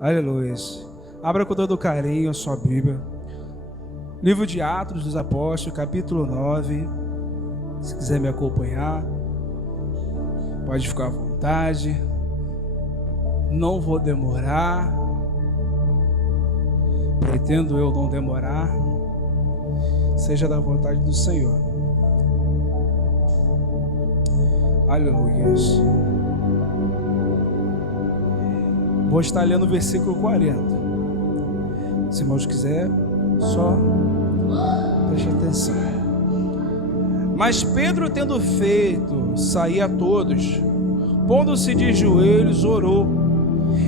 Aleluia. Abra com todo carinho a sua Bíblia. Livro de Atos dos Apóstolos, capítulo 9. Se quiser me acompanhar, pode ficar à vontade. Não vou demorar. Pretendo eu não demorar. Seja da vontade do Senhor. Aleluia. Vou estar lendo o versículo 40. Se irmãos quiser, só preste atenção. Mas Pedro, tendo feito sair a todos, pondo-se de joelhos, orou,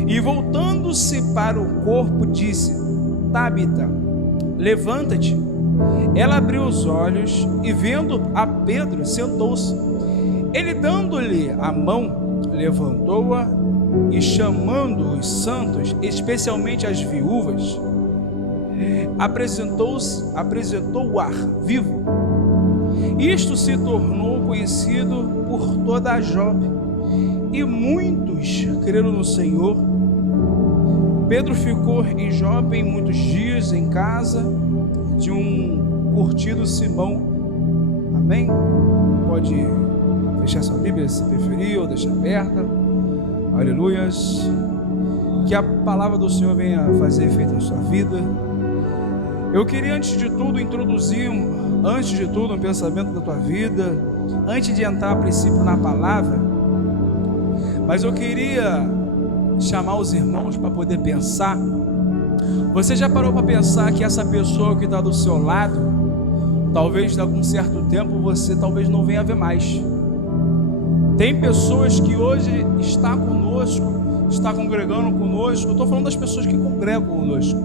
e voltando-se para o corpo, disse: Tabita, levanta-te. Ela abriu os olhos e, vendo a Pedro, sentou-se. Ele, dando-lhe a mão, levantou-a e, chamando os santos, especialmente as viúvas, apresentou-a vivo. Isto se tornou conhecido por toda a Jope, e muitos creram no Senhor. Pedro ficou em Jope muitos dias, em casa de um curtido Simão. Amém? Pode fechar sua Bíblia se preferir, ou deixar aberta. Aleluias. Que a palavra do Senhor venha fazer efeito na sua vida. Eu queria, antes de tudo, introduzir um pensamento da tua vida, antes de entrar a princípio na palavra. Mas eu queria chamar os irmãos para poder pensar. Você já parou para pensar que essa pessoa que está do seu lado, talvez daqui a um certo tempo você talvez não venha ver mais? Tem pessoas que hoje está conosco, está congregando conosco. Eu estou falando das pessoas que congregam conosco.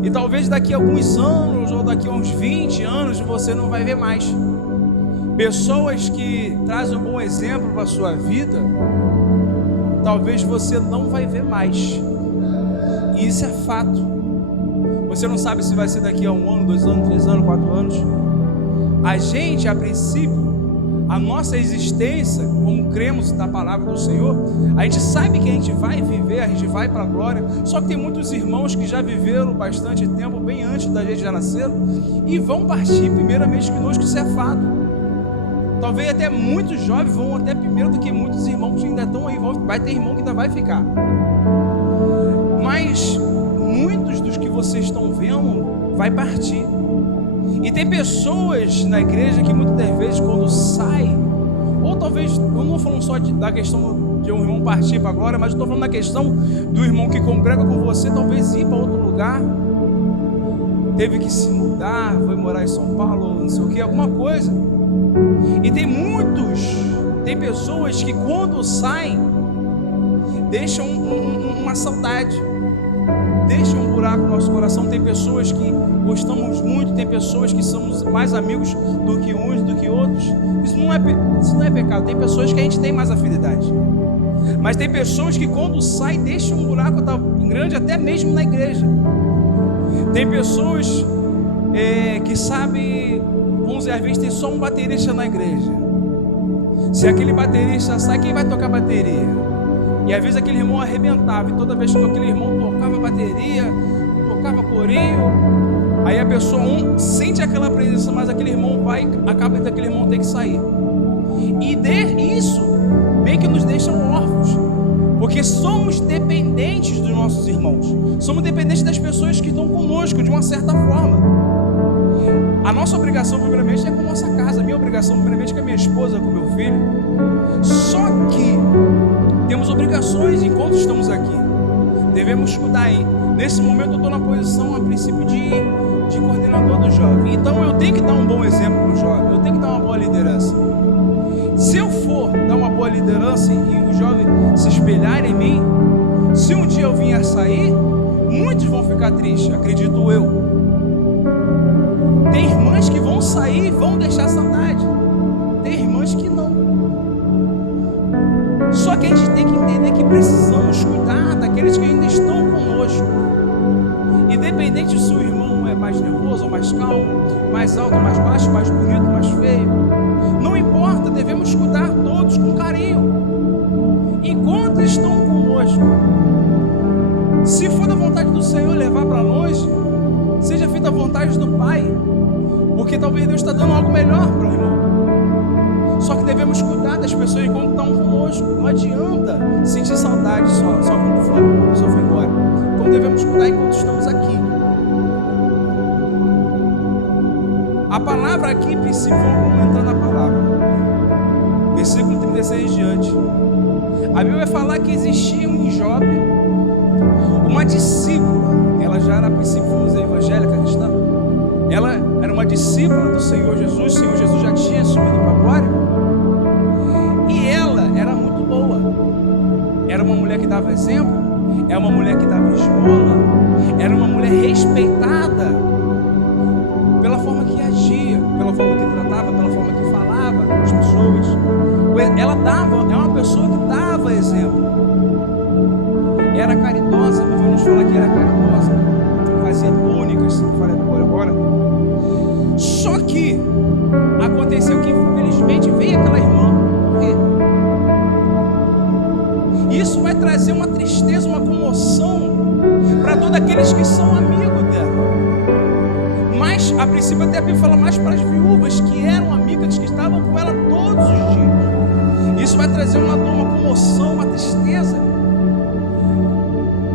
E talvez daqui a alguns anos, ou daqui a uns 20 anos, você não vai ver mais. Pessoas que trazem um bom exemplo para a sua vida, talvez você não vai ver mais. E isso é fato. Você não sabe se vai ser daqui a 1 ano, 2 anos, 3 anos, 4 anos. A gente, a princípio, a nossa existência, como cremos na palavra do Senhor, a gente sabe que a gente vai viver, a gente vai para a glória. Só que tem muitos irmãos que já viveram bastante tempo, bem antes da gente já nasceram, e vão partir primeiramente conosco, isso é fato. Talvez até muitos jovens vão até primeiro do que muitos irmãos que ainda estão aí. Vai ter irmão que ainda vai ficar. Mas muitos dos que vocês estão vendo vai partir. E tem pessoas na igreja que muitas das vezes quando sai, ou talvez, eu não estou falando só da questão de um irmão partir para a glória, mas eu estou falando da questão do irmão que congrega com você, talvez ir para outro lugar, teve que se mudar, foi morar em São Paulo, não sei o que, alguma coisa. E tem pessoas que quando saem, deixam uma saudade, deixam um buraco no nosso coração. Tem pessoas que gostamos muito, tem pessoas que somos mais amigos do que uns, do que outros. Isso não é pecado. Tem pessoas que a gente tem mais afinidade. Mas tem pessoas que quando saem, deixam um buraco grande até mesmo na igreja. Tem pessoas que sabem, vamos dizer, às vezes tem só um baterista na igreja. Se aquele baterista sai, quem vai tocar bateria? E às vezes aquele irmão arrebentava, e toda vez que aquele irmão tocava bateria, tocava corinho, aí a pessoa sente aquela presença, mas aquele irmão acaba daquele irmão ter que sair. E isso meio que nos deixa órfãos, porque somos dependentes dos nossos irmãos, somos dependentes das pessoas que estão conosco de uma certa forma. A nossa obrigação primeiramente é com a nossa casa, a minha obrigação primeiramente é com a minha esposa, com o meu filho. Só que temos obrigações enquanto estamos aqui, devemos cuidar. Nesse momento eu estou na posição a princípio de coordenador do jovem, então eu tenho que dar um bom exemplo para o jovem, eu tenho que dar uma boa liderança. Se eu for dar uma boa liderança e o jovem se espelhar em mim, se um dia eu vier sair, muitos vão ficar tristes, acredito eu. Tem irmãs que vão sair e vão deixar saudade, tem irmãs que não. Só que a gente tem que entender que precisamos cuidar daqueles que ainda estão conosco. Independente se o irmão é mais nervoso ou mais calmo, mais alto ou mais baixo, mais bonito ou mais feio, não importa, devemos cuidar todos com carinho. Enquanto estão conosco, Se for da vontade do Senhor levar para longe, seja feita a vontade do Pai, porque talvez Deus está dando algo melhor para o irmão. Só que devemos cuidar das pessoas quando estão conosco. Não adianta sentir saudade só quando a pessoa foi embora. Então devemos cuidar enquanto estamos aqui. A palavra aqui, princípio, vamos entrar na palavra. Versículo 36 diante. A Bíblia vai falar que existia em Jope uma discípula. Ela já era, a princípio, vamos dizer, evangélica cristã. Ela era uma discípula do Senhor Jesus. O Senhor Jesus já tinha subido para a glória. E ela era muito boa. Era uma mulher que dava exemplo. Era uma mulher que dava esmola. Era uma mulher respeitada pela forma que agia, pela forma que tratava, pela forma que falava com as pessoas. Ela é uma pessoa que dava exemplo. Era caridosa, vamos falar que era caridosa. Fazia túnicas, se não falei agora. Só que aconteceu que infelizmente veio aquela irmã morrer. Isso vai trazer uma tristeza, uma comoção para todos aqueles que são amigos dela. Mas a princípio até a Bíblia fala mais para as viúvas que eram amigas, que estavam com ela todos os dias. Isso vai trazer uma dor, uma comoção, uma tristeza.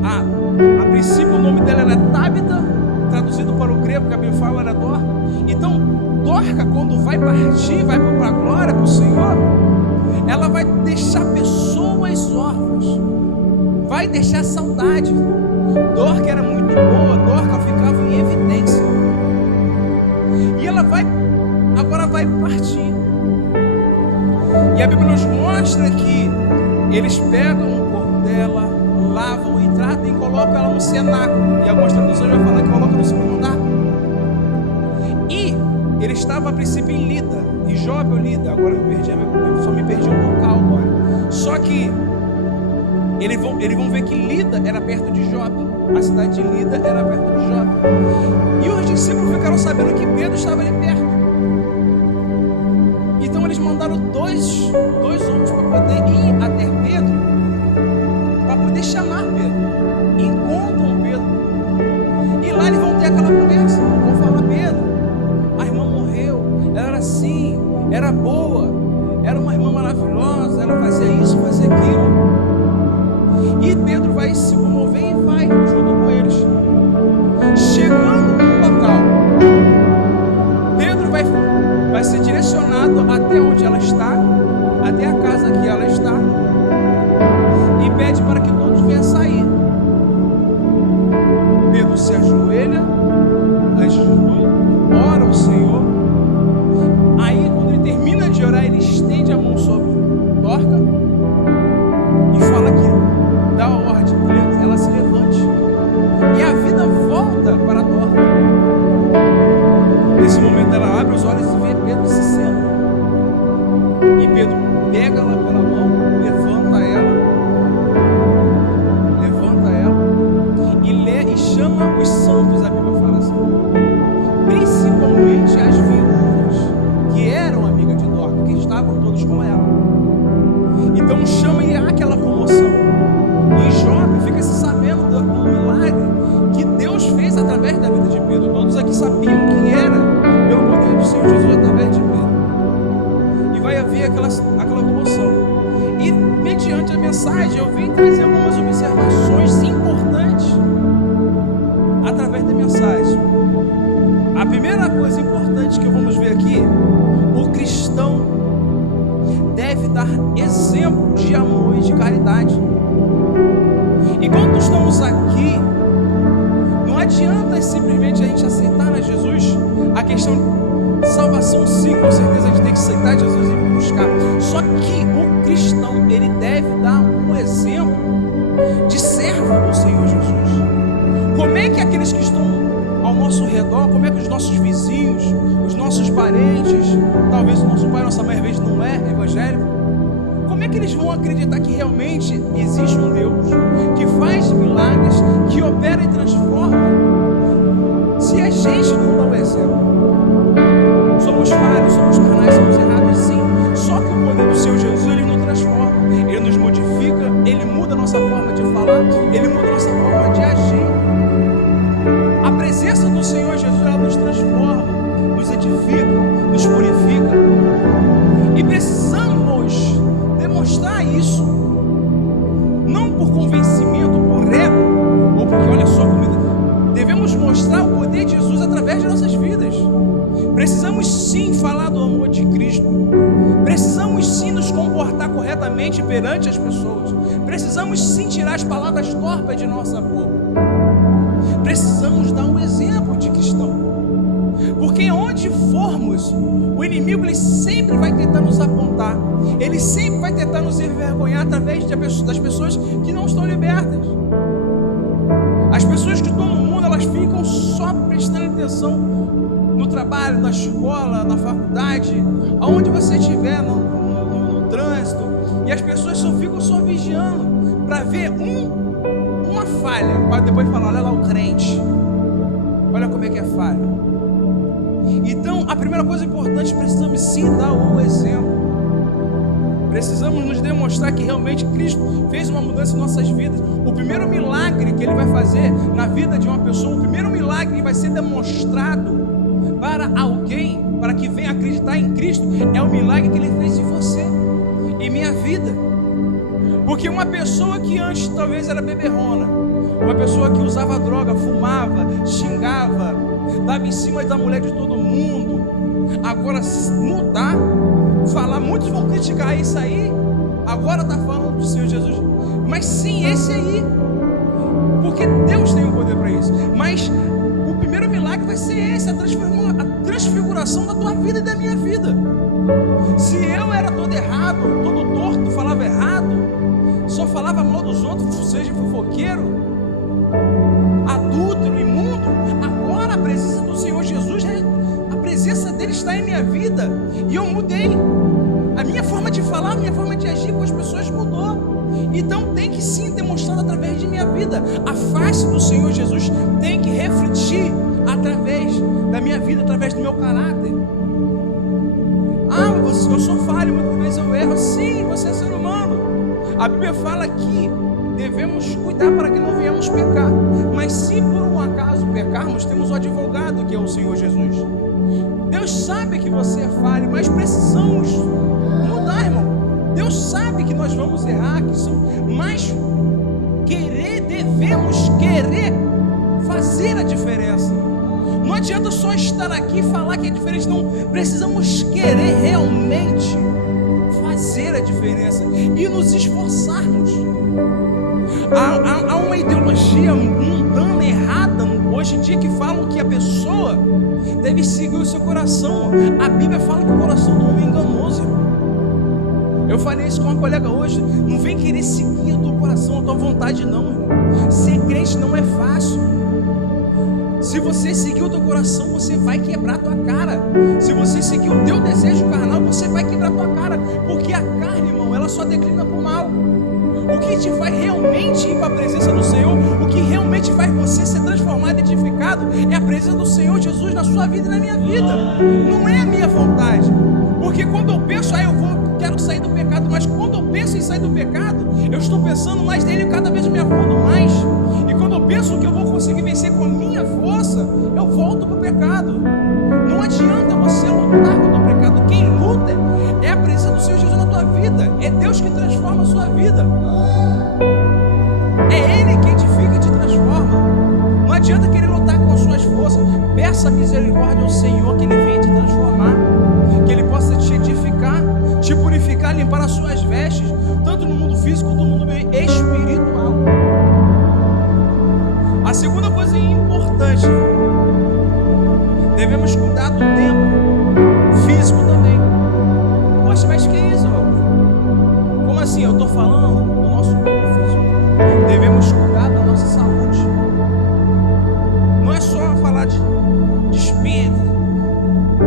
A princípio o nome dela era Tabita, traduzido para o grego, que a Bíblia fala era Dorca. Então Dorca, quando vai partir, vai para a glória, para o Senhor, ela vai deixar pessoas órfãs, vai deixar saudade. Dorca era muito boa, Dorca ficava em evidência. E ela agora vai partir. E a Bíblia nos mostra que eles pegam o corpo dela, lavam e tratam e colocam ela no cenáculo. E algumas traduções vai falar que colocam no segundo andar. E ele estava a princípio em Lida, em Jope ou Lida, agora eu só me perdi um local agora. Só que eles vão ver que Lida era perto de Jope, a cidade de Lida era perto de Jope. E os discípulos ficaram sabendo que Pedro estava ali perto. Então eles mandaram dois homens para poder ir até Pedro, para poder chamar Pedro. Encontram Pedro. E lá eles vão ter aquela conversa. Vão falar: Pedro, a irmã morreu, ela era assim, era boa, era uma irmã maravilhosa, ela fazia isso, fazia aquilo. E Pedro vai se comover e vai junto com eles. Chegando no local, Pedro vai ser direcionado até onde ela está, até a casa que ela está, e pede para que todos venham sair. Pedro se ajoelha antes de tudo, ora ao Senhor. Aí, quando ele termina de orar, ele estende a mão sobre Dorca e fala que dá a ordem que ela se levante. E a vida volta para Dorca. Nesse momento ela abre os olhos e vê Pedro se senta. E Pedro pega ela pela mão, levanta ela e chama os santos, a Bíblia fala assim. Principalmente as viúvas, que eram amigas de Dorca, que estavam todos com ela. Então chama e há aquela comoção. E Jope fica se sabendo do milagre que Deus fez através da vida de Pedro. Todos aqui sabiam quem era pelo poder do Senhor Jesus através de Pedro. E vai haver aquela comoção. E mediante a mensagem eu venho trazer algumas observações importantes através da mensagem. A primeira coisa importante que vamos ver aqui: o cristão deve dar exemplo de amor e de caridade. E quando estamos aqui, não adianta simplesmente a gente aceitar a Jesus. A questão de salvação, sim, com certeza a gente tem que aceitar Jesus e buscar. Só que o cristão, ele deve dar um exemplo de servo do Senhor Jesus. Como é que aqueles que estão ao nosso redor, como é que os nossos vizinhos, os nossos parentes, talvez o nosso pai, nossa mãe às vezes não é evangélico, como é que eles vão acreditar que realmente existe um Deus que faz milagres, que opera e transforma, se a gente não dá o exemplo? Somos falhos, somos carnais, somos errados, sim. Só que o poder do Senhor Jesus, ele nos transforma, ele nos modifica, ele muda a nossa forma de falar, ele muda a nossa forma de perante as pessoas. Precisamos sim tirar as palavras torpes de nossa boca. Precisamos dar um exemplo de cristão. Porque onde formos, o inimigo ele sempre vai tentar nos apontar. Ele sempre vai tentar nos envergonhar através das pessoas que não estão libertas. As pessoas que estão no mundo, elas ficam só prestando atenção no trabalho, na escola, na faculdade, aonde você estiver, no trânsito. E as pessoas ficam só vigiando para ver uma falha, para depois falar: olha lá o crente, olha como é que é falha. Então, a primeira coisa importante, precisamos sim dar o exemplo. Precisamos nos demonstrar que realmente Cristo fez uma mudança em nossas vidas. O primeiro milagre que Ele vai fazer na vida de uma pessoa, o primeiro milagre que vai ser demonstrado para alguém, para que venha acreditar em Cristo, é o milagre que Ele fez em você, em minha vida. Porque uma pessoa que antes talvez era beberrona, uma pessoa que usava droga, fumava, xingava, dava em cima da mulher de todo mundo, agora se mudar, falar, muitos vão criticar isso aí, agora está falando do Senhor Jesus, mas sim, esse aí, porque Deus tem o poder para isso. Mas o primeiro milagre vai ser esse, a transfiguração da tua vida e da minha vida. Se eu era todo errado, todo torto, falava errado, só falava mal dos outros, seja fofoqueiro, adúltero, imundo, agora a presença do Senhor Jesus, a presença dele está em minha vida, e eu mudei. A minha forma de falar, a minha forma de agir com as pessoas mudou. Então tem que sim demonstrar através de minha vida. A face do Senhor Jesus tem que refletir através da minha vida, através do meu caráter. Eu sou falho, muitas vezes eu erro. Sim, você é ser humano. A Bíblia fala que devemos cuidar para que não venhamos pecar. Mas se por um acaso pecarmos, temos o advogado, que é o Senhor Jesus. Deus sabe que você é falho, mas precisamos mudar, irmão. Deus sabe que nós vamos errar, mas devemos querer fazer a diferença. Não adianta só estar aqui e falar que é diferente, não. Precisamos querer realmente fazer a diferença e nos esforçarmos. Há uma ideologia mundana, errada, hoje em dia, que falam que a pessoa deve seguir o seu coração. A Bíblia fala que o coração do homem é enganoso, irmão. Eu falei isso com uma colega hoje. Não vem querer seguir o teu coração, a tua vontade, não, irmão. Ser crente não é fácil. Se você seguir o teu coração, você vai quebrar a tua cara. Se você seguir o teu desejo carnal, você vai quebrar a tua cara. Porque a carne, irmão, ela só declina para o mal. O que te faz realmente ir para a presença do Senhor, o que realmente faz você ser transformado, edificado, é a presença do Senhor Jesus na sua vida e na minha vida. Não é a minha vontade. Porque quando eu penso, quero sair do pecado, mas quando eu penso em sair do pecado, eu estou pensando mais nele e cada vez me afundo mais. E quando eu penso que eu vou conseguir vencer com a minha força, eu volto para o pecado. Não adianta você lutar contra o pecado. Quem luta é a presença do Senhor Jesus na tua vida. É Deus que transforma a sua vida. É Ele que edifica e te transforma. Não adianta querer lutar com as suas forças. Peça misericórdia ao Senhor, que Ele venha te transformar, que Ele possa te edificar, te purificar, limpar as suas vestes, tanto no mundo físico quanto no mundo espiritual. A segunda coisa importante, devemos cuidar do tempo físico também. Poxa, mas que é isso, irmão? Como assim? Eu estou falando do nosso corpo físico. Devemos cuidar da nossa saúde. Não é só falar de espírito,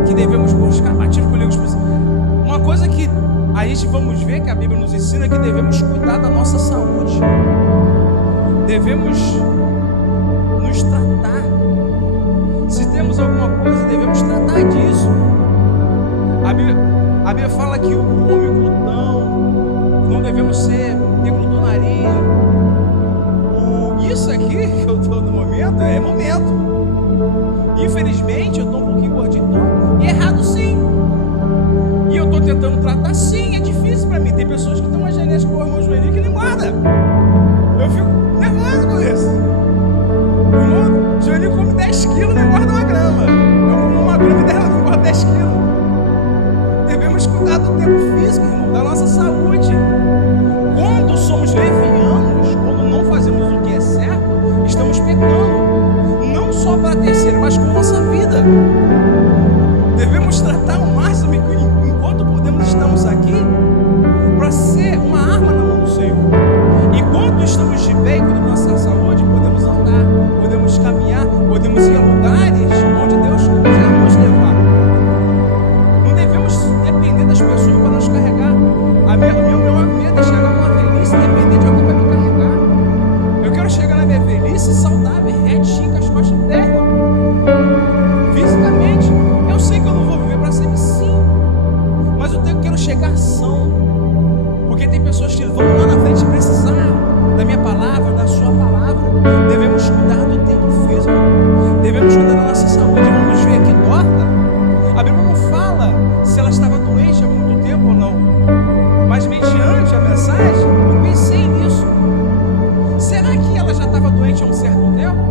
que devemos buscar batismo com o Espírito. Uma coisa que a gente vamos ver, que a Bíblia nos ensina, é que devemos cuidar da nossa saúde. Devemos nos tratar. Se temos alguma coisa, devemos tratar disso. A Bíblia fala que o homem glutão, não devemos ter glutonaria. Isso aqui que eu estou no momento, é momento. Infelizmente eu estou um pouquinho gordinho, e errado sim. E eu estou tentando tratar, sim, é difícil para mim. Tem pessoas que estão uma genética com o meu joelho que nem guarda. Eu fico nervoso com isso. O joelho come 10 quilos, não guarda uma grama. Eu como uma grama e não guardo 10 quilos. Devemos cuidar do tempo físico, irmão, da nossa saúde. Devemos tratar ao máximo, enquanto podemos, estamos aqui, para ser uma arma na mão do Senhor. Enquanto estamos de pé, com nossa saúde, podemos andar, podemos caminhar, podemos ir a lugares onde Deus quiser nos levar. Não devemos depender das pessoas para nos carregar. Meu medo é chegar numa velhice e depender de alguém para me carregar. Eu quero chegar na minha velhice saudável, retinho, com as costas terras. Fisicamente, eu sei que eu não vou viver para sempre, sim, mas eu quero chegar são, porque tem pessoas que vão lá na frente precisar da minha palavra, da sua palavra. Devemos cuidar do tempo físico, devemos cuidar da nossa saúde. Vamos ver aqui Dorca, a Bíblia não fala se ela estava doente há muito tempo ou não, mas mediante a mensagem eu pensei nisso. Será que ela já estava doente há um certo tempo?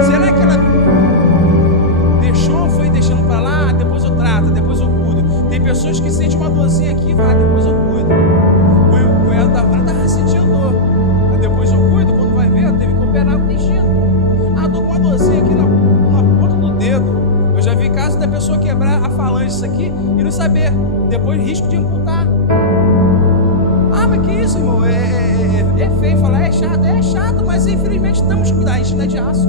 Será que ela deixou, foi deixando para lá, depois eu trato, depois eu cuido? Tem pessoas que sentem uma dorzinha aqui, vai, depois eu cuido. O cunhado da Vânia estava sentindo dor, mas depois eu cuido. Quando vai ver, teve que operar o intestino. Dou com uma dorzinha aqui na ponta do dedo. Eu já vi casos da pessoa quebrar a falange isso aqui e não saber, depois risco de amputar. Mas que isso, irmão? É feio falar, é chato, mas infelizmente temos que cuidar, a gente não é de aço.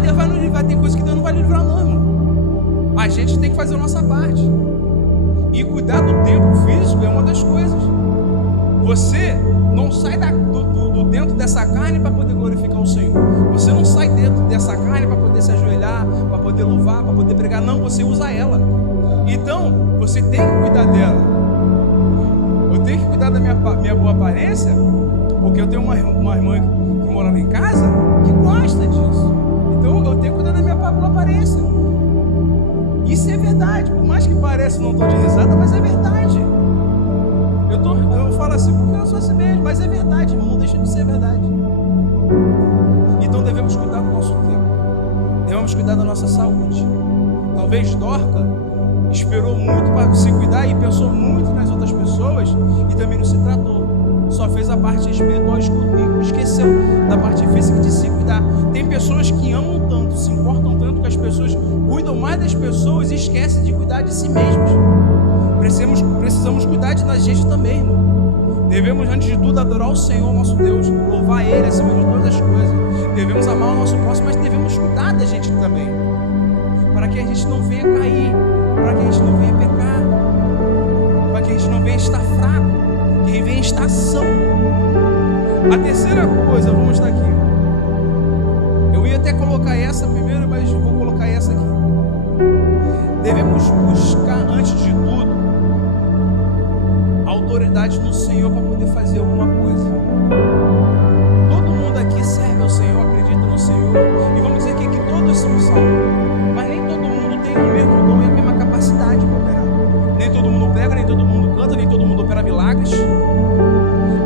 Deus vai nos livrar, tem coisa que Deus não vai livrar não, irmão. A gente tem que fazer a nossa parte. E cuidar do tempo físico é uma das coisas. Você não sai do dentro dessa carne para poder glorificar o Senhor. Você não sai dentro dessa carne para poder se ajoelhar, para poder louvar, para poder pregar. Não, você usa ela. Então, você tem que cuidar dela. Eu tenho que cuidar da minha boa aparência, porque eu tenho uma irmã que mora lá em casa que gosta disso. Então eu tenho que cuidar da minha boa aparência. Isso é verdade, por mais que pareça, não estou de risada, mas é verdade. Eu falo assim porque eu sou assim mesmo, mas é verdade, irmão, não deixa de ser verdade. Então devemos cuidar do nosso tempo, devemos cuidar da nossa saúde. Talvez Dorca esperou muito para se cuidar e pensou muito nas outras pessoas e também não se tratou. Só fez a parte espiritual e esqueceu da parte física de se cuidar. Tem pessoas que amam tanto, se importam tanto com as pessoas, cuidam mais das pessoas e esquecem de cuidar de si mesmos. Precisamos cuidar da gente também, irmão. Devemos, antes de tudo, adorar o Senhor, nosso Deus, louvar Ele acima de todas as coisas. Devemos amar o nosso próximo, mas devemos cuidar da gente também, para que a gente não venha cair, para que a gente não venha pecar, para que a gente não venha estar fraco, que venha estar são. A terceira coisa, vamos estar aqui. Eu ia até colocar essa primeiro, mas vou colocar essa aqui. Devemos buscar, antes de tudo, autoridade no Senhor para poder fazer alguma coisa. Todo mundo aqui serve ao Senhor, acredita no Senhor, e vamos dizer aqui que todos são salvos, mas nem todo mundo tem o mesmo dom e a mesma capacidade para operar. Nem todo mundo prega, nem todo mundo canta, nem todo mundo opera milagres.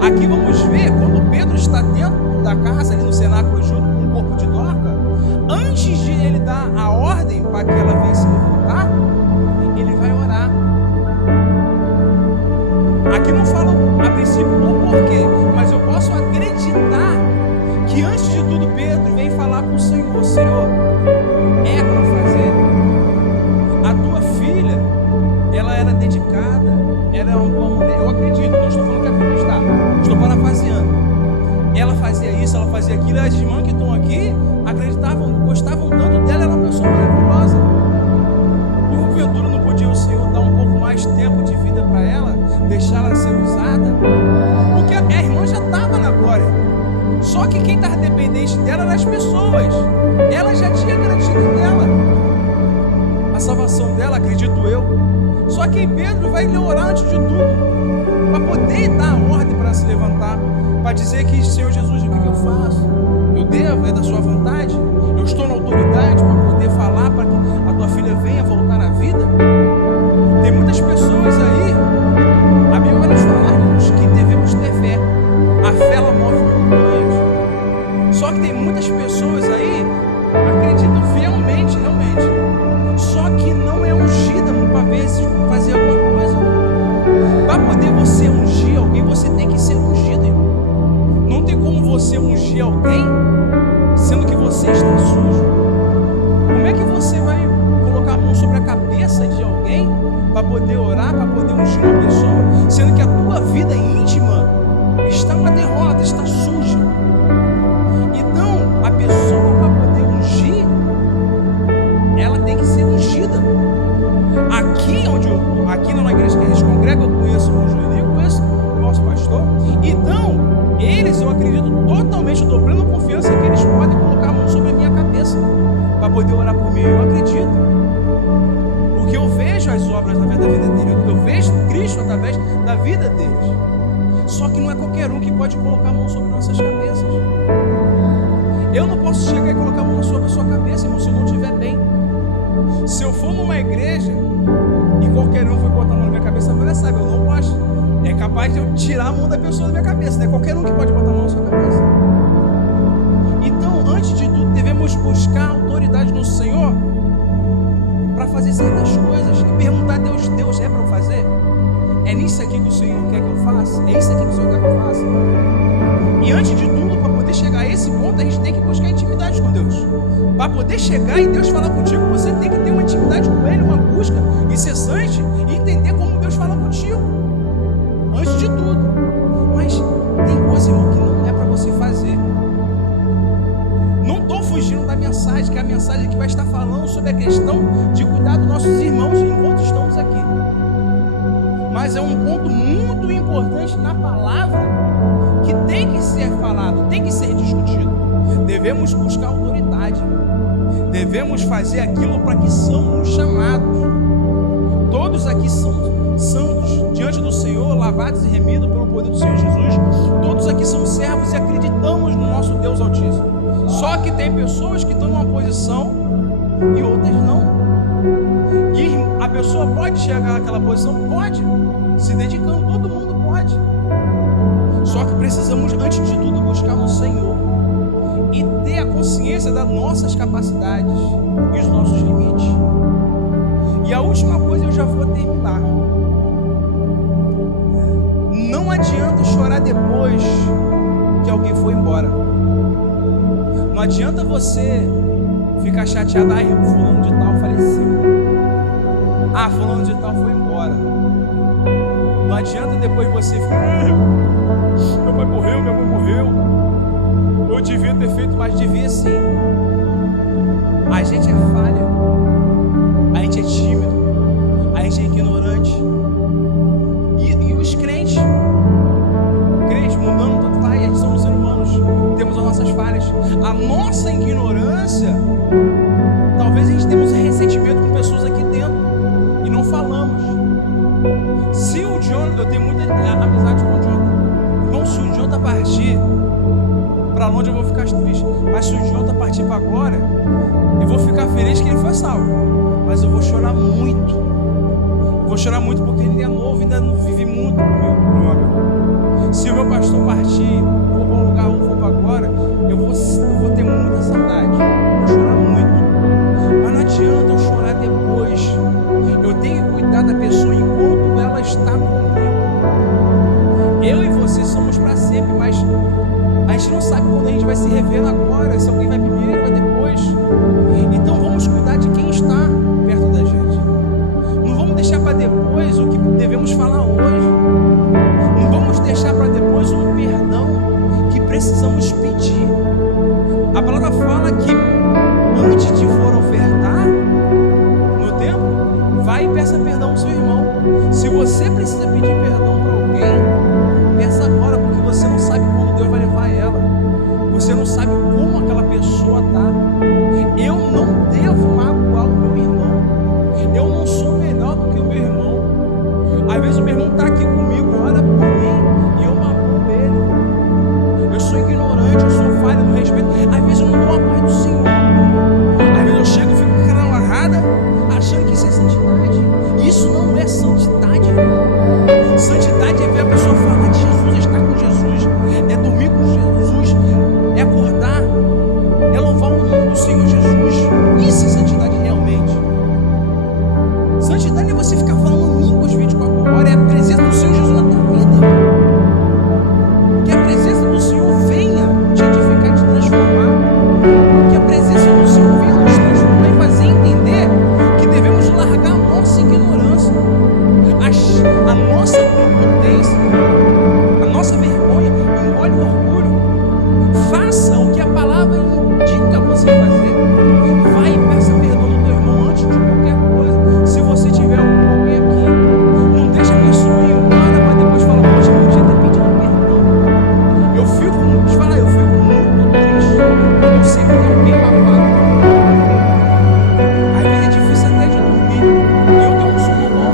Aqui vamos ver, quando Pedro está dentro da casa, ali no cenáculo, junto com o corpo de Dorca, antes de ele dar a ordem para que ela venha se levantar, ele vai orar. Aqui não fala a princípio o porquê, mas eu posso acreditar que antes de tudo Pedro vem falar com o Senhor: Senhor, é para fazer. A tua filha, ela era dedicada, era uma boa mulher. Eu acredito, não estou falando que a Bíblia está, estou parafraseando. Ela fazia isso, ela fazia aquilo. As irmãs que estão aqui acreditavam, gostavam tanto dela, era uma pessoa maravilhosa. Porventura não podia o Senhor dar um pouco mais tempo de vida para ela, deixar ela ser usada? Porque a irmã já estava na glória. Só que quem estava dependente dela eram as pessoas. Ela já tinha garantido dela a salvação dela, acredito eu. Só que Pedro vai lhe orar antes de tudo, para poder dar a ordem para se levantar, para dizer que, Senhor Jesus, o que eu faço? Eu devo, é da sua vontade? Eu estou na autoridade para poder falar para que a tua filha venha voltar à vida? Tem muitas pessoas aí, a Bíblia vai nos falar que devemos ter fé. A fé, ela move montanhas. Só que tem muitas pessoas aí, acreditam fielmente, realmente, só que não é ungida para ver se fazer alguma coisa. Para poder você ungir alguém, você tem que ser ungido, irmão. Não tem como você ungir alguém sendo que você está sujo. Como é que você vai colocar a mão sobre a cabeça de alguém para poder orar, para poder ungir uma pessoa, sendo que a tua vida íntima está uma derrota, está suja? Então, a pessoa para poder ungir, ela tem que ser ungida. Aqui na igreja que a gente congrega, eu conheço o Joelho, eu conheço o nosso pastor. Então, eu acredito totalmente, eu dou plena confiança que eles podem colocar a mão sobre a minha cabeça para poder orar por mim. Eu acredito, porque eu vejo as obras através da vida deles, eu vejo Cristo através da vida deles. Só que não é qualquer um que pode colocar a mão sobre nossas cabeças. Eu não posso chegar e colocar a mão sobre a sua cabeça, irmão, se eu não estiver bem. Se eu for numa igreja e qualquer um for botar a mão na minha cabeça, a mulher sabe, eu não gosto. É capaz de eu tirar a mão da pessoa da minha cabeça, não é qualquer um que pode botar a mão na sua cabeça. Então, antes de tudo, devemos buscar a autoridade do Senhor para fazer certas coisas e perguntar a Deus: Deus, é para eu fazer? É nisso aqui que o Senhor quer que eu faça? É isso aqui que o Senhor quer que eu faça? E antes de tudo, para poder chegar a esse ponto, a gente tem que buscar intimidade com Deus. Para poder chegar e Deus falar contigo, você tem que ter uma intimidade com Ele, uma busca incessante e entender como Deus fala contigo. Antes de tudo. Mas tem coisa, irmão, que não é para você fazer. Não estou fugindo da mensagem, que é a mensagem que vai estar falando sobre a questão de cuidar dos nossos irmãos enquanto estamos aqui. Mas é um ponto muito importante na palavra que tem que ser falado, tem que ser discutido. Devemos buscar autoridade. Devemos fazer aquilo para que somos chamados. Todos aqui são santos diante do Senhor, lavados e remidos pelo poder do Senhor Jesus. Todos aqui são servos e acreditamos no nosso Deus Altíssimo. Só que tem pessoas que estão numa posição e outras não. E a pessoa pode chegar naquela posição? Pode. Se dedicando, todo mundo pode. Só que precisamos, antes de tudo, buscar no Senhor e ter a consciência das nossas capacidades e os nossos limites. E a última coisa, eu já vou terminar. Não adianta chorar depois que alguém foi embora. Não adianta você ficar chateado: ai, fulano de tal faleceu, ah, fulano de tal foi embora. Não adianta depois você ficar: meu pai morreu, minha mãe morreu, eu devia ter feito, mas devia sim. A gente é falha, a gente é tímido, a gente é ignorante. E os crentes mundano, tanto faz, a gente somos seres humanos, temos as nossas falhas. A nossa ignorância, talvez a gente temos ressentimento com pessoas aqui dentro e não falamos. Se o Jonathan, eu tenho muita amizade com o Jonathan, irmão, se o Jonathan partir para longe, eu vou ficar triste. Mas se o Jonathan partir para agora, eu vou ficar feliz que ele foi salvo. Mas eu vou chorar muito. Eu vou chorar muito porque ele é novo e ainda não vive muito com o meu amigo. Se o meu pastor partir, for para um lugar ou for para agora, eu vou ter muita saudade. Eu vou chorar muito. Mas não adianta eu chorar depois. Eu tenho que cuidar da pessoa enquanto ela está comigo. Eu e você somos para sempre, mas a gente não sabe quando a gente vai se rever agora, se alguém vai primeiro, vai depois. Então vamos cuidar de quem está perto da gente. Não vamos deixar para depois o que devemos falar hoje. Não vamos deixar para depois um perdão que precisamos pedir. A palavra fala que antes de for ofertar no templo, vai e peça perdão ao seu irmão. Se você precisa pedir perdão para alguém, peça agora, porque você não sabe como Deus vai levar ela. Você não sabe como aquela pessoa está. Eu não devo magoar o meu irmão. Eu não sou melhor do que o meu irmão. Às vezes o meu irmão está aqui comigo, ora por mim, e eu magoo ele. Eu sou ignorante, eu sou falho no respeito. Às vezes eu não dou a paz do Senhor. Às vezes eu chego e fico com aquela amarrada, achando que isso é santidade. Isso não é santidade, irmão. Santidade é ver a pessoa falar de Jesus, é estar com Jesus, é dormir com Jesus, é acordar, é louvar o nome do Senhor Jesus. Isso é santidade realmente. Santidade é você ficar falando línguas 24 horas, é a presença do Senhor Jesus na tua vida. Que a presença do Senhor venha te edificar e te transformar. faça o que a palavra indica você fazer. Vai e peça perdão do teu irmão antes de qualquer coisa. Se você tiver alguém aqui, não deixa a pessoa ir embora para depois falar, poxa, eu podia ter pedido perdão. Eu fico muito triste. Eu sei que tem alguém magoado. Às vezes é difícil até de dormir. E eu tenho um sono bom.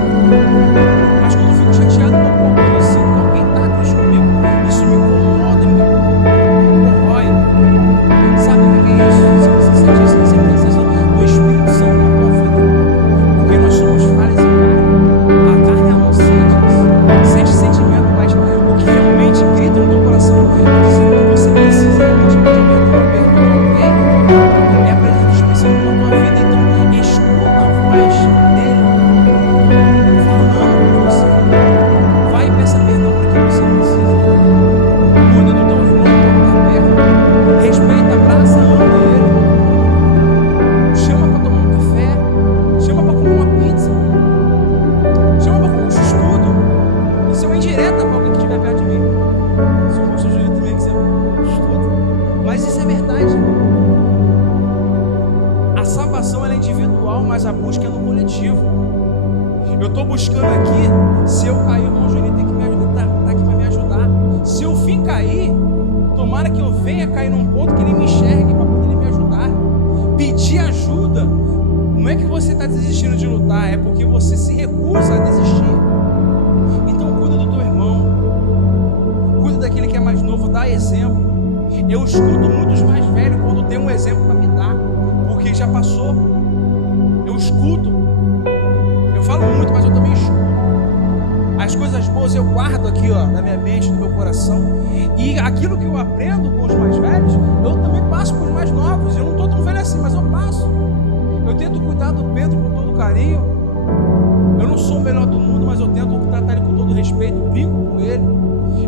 Mas quando eu fico chateado com alguma coisa, eu sinto que alguém está triste comigo. Isso me incomoda, me corrói. Sabe o que é isso? Se você sente isso, você precisa do Espírito Santo na tua vida. Porque nós somos falhas em carne. A carne ela não sente sentimento, mas o que realmente grita no teu coração, dizendo que você precisa realmente pedir perdão a alguém, é a presença do Espírito Santo na tua vida. Então, escuta a voz dele falando com você. Vai e peça perdão para quem você precisa. Cuida do teu irmão quando está perto. Respeita, abraça, ama ele. Chama para tomar um café. Chama para comer uma pizza. Chama para comer um x-tudo. Isso é uma indireta para alguém que estiver perto de mim. Se o pastor Júlio também quiser um x-tudo. Mas isso é verdade. A salvação ela é individual, mas a busca é no coletivo. Eu estou buscando aqui, se eu cair, o irmão Juninho tem que me ajudar, tá aqui para me ajudar. Se eu vim cair, tomara que eu venha cair num ponto que ele me enxergue para poder me ajudar. Pedir ajuda, não é que você está desistindo de lutar, é porque você se recusa a desistir. Então cuida do teu irmão, cuida daquele que é mais novo, dá exemplo. Eu escuto muitos mais velhos quando tem um exemplo para me dar, porque já passou. Eu escuto. Eu falo muito, mas eu também escuto. As coisas boas eu guardo aqui, ó, na minha mente, no meu coração. E aquilo que eu aprendo com os mais velhos, eu também passo para os mais novos. Eu não estou tão velho assim, mas eu passo. Eu tento cuidar do Pedro com todo carinho. Eu não sou o melhor do mundo, mas eu tento tratar ele com todo respeito. Brinco com ele.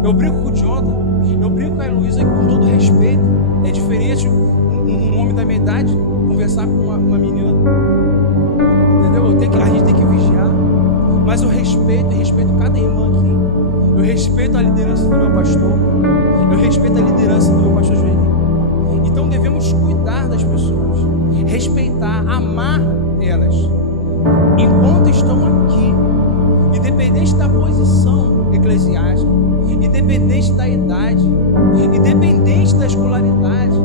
Eu brinco com o Jonathan. Eu brinco com a Heloísa com todo respeito. É diferente um homem da minha idade conversar com uma menina. Entendeu? A gente tem que vigiar. Mas eu respeito cada irmã aqui. Eu respeito a liderança do meu pastor. Eu respeito a liderança do meu pastor Joelino. Então devemos cuidar das pessoas, respeitar, amar elas enquanto estão aqui, independente da posição eclesiástica, independente da idade, independente da escolaridade,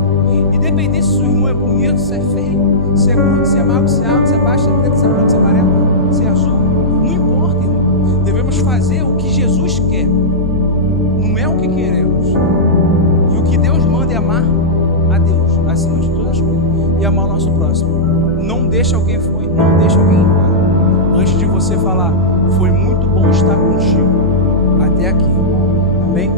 independente se o irmão é bonito, se é feio, se é gordo, se é magro, se é alto, se é baixo, se é preto, se é branco, se é amarelo, se é azul, não importa, irmão. Devemos fazer o que Jesus quer, não é o que queremos. E o que Deus manda é amar a Deus acima de todas as coisas e amar o nosso próximo. Não deixa alguém ir embora antes de você falar, foi muito bom estar contigo até aqui. Amém?